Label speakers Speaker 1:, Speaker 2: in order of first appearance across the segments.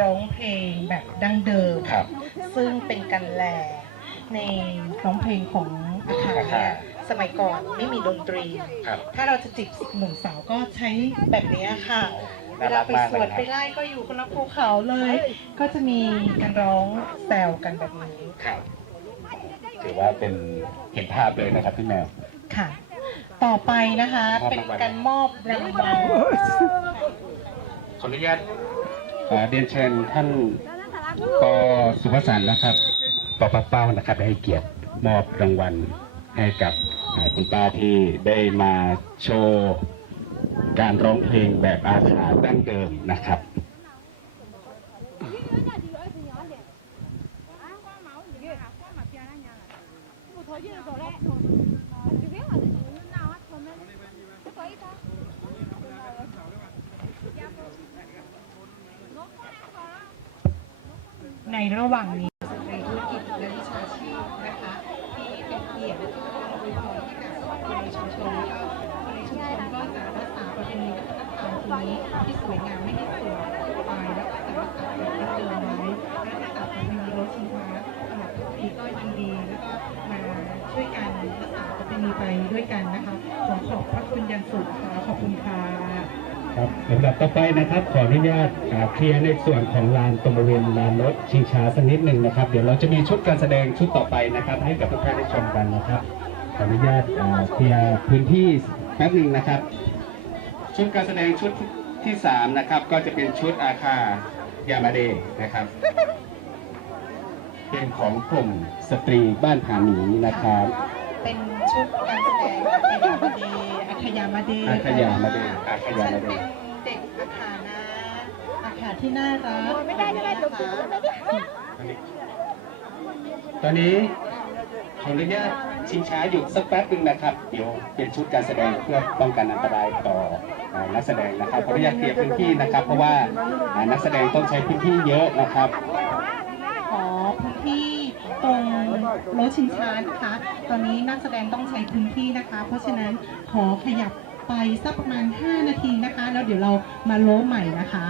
Speaker 1: ร้องเพลงแบบดั้งเดิม
Speaker 2: ครับ
Speaker 1: ซึ่งเป็นการแลในร้องเพลงของอาคา
Speaker 2: อาคา
Speaker 1: เนี่ยสมัยก่อนไม่มีดนตรี
Speaker 2: ครับ
Speaker 1: ถ้าเราจะจีบหนุ่มสาวก็ใช้แบบเนี้ยค่ะ เว
Speaker 2: น่า
Speaker 1: ลา
Speaker 2: รัก
Speaker 1: ไป
Speaker 2: มาก
Speaker 1: ส
Speaker 2: เล
Speaker 1: วยด
Speaker 2: นะ
Speaker 1: ไปไล่ก็อยู่คนละภูเขาเลย ก็จะมีการร้องแซวกันแบบนี้
Speaker 2: ครับ ถือว่าเป็นเห็นภาพเลยนะครับพี่แมว
Speaker 1: ค่ะ ต่อไปนะคะ
Speaker 2: มอบ
Speaker 1: เป็น
Speaker 2: รางวัล
Speaker 1: การมอบรางวัล
Speaker 2: ขออนุญาตอ่า เรียนเชิญท่านปอสุภสันต์นะครับปอป้าเป้านะครับได้ให้เกียรติมอบรางวัลให้กับคุณป้าที่ได้มาโชว์การร้องเพลงแบบอาขาดั้งเดิมนะครับ
Speaker 1: ในระหว่างนี้สตรีธุรกิจและวิชาชีพนะคะที่เป็นเกียรติและก็อวยพรให้กับคนในชุมชนแล้วก็คนในชุมชนก็จะรักษาประเพณีวัฒนธรรมนี้ที่สวยงามไม่ให้เสื่อมไปแล้วก็จะรักษาแบบดั้งเดิมไว้และรักษาประเพณีรถชิงช้าตลอดทุกปีก็ยินดีแล้วก็มาช่วยกันรักษาประเพณีไปด้วยกันนะคะขอขอบพระคุณอย่างสูงค่ะ ค
Speaker 2: รับลำดับต่อไปนะครับขออนุญาตเคลียร์ในส่วนของลานตรงบริเวณลานรถชิงช้าสักนิดหนึ่งนะครับ เดี๋ยวเราจะมีชุดการแสดงชุดต่อไปนะครับ ให้กับทุกท่านได้ชมกันนะครับขออนุญาตเคลียร์พื้นที่แป๊บหนึ่งนะครับ ชุดการแสดงชุดที่สามนะครับก็จะเป็นชุดอาคายามาเดนะครับ เป็นของกลุ่มสตรีบ้านผาหมีนะครับ
Speaker 1: เป็นชุดการแสดง ขยามาเดอาขยามาเด
Speaker 2: อาขยามาเดอาขยามาเด
Speaker 1: ฉันเป็นเด็กอาขานะอาขาที่น่ารักไม่ได้ไม่ได้นะคะ
Speaker 2: ตอนนี้ขออนุญาตชิงช้าหยุดสักแป๊บหนึงนะครับ เดี๋ยวเป็นชุดการแสดงเพื่อป้องกันอันตรายต่ออ่านักแสดงนะครับขออนุญาตเคลียร์พื้นที่นะครับ เพราะว่าอ่านักแสดงต้องใช้พื้นที่เยอะนะครับ
Speaker 1: ขอพื้นที่ตรง รถชิงช้านะคะ ตอนนี้นักแสดงต้องใช้พื้นที่นะคะ เพราะฉะนั้นขอขยับไปสักประมาณ 5 นาทีนะคะ แล้วเดี๋ยวเรามาโล้ใหม่นะคะ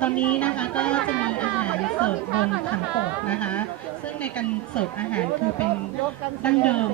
Speaker 1: ตอนนี้นะคะก็จะมีอาหารเสิร์ฟบนถังโปกนะคะ ซึ่งในการเสิร์ฟอาหารคือเป็นดั้งเดิม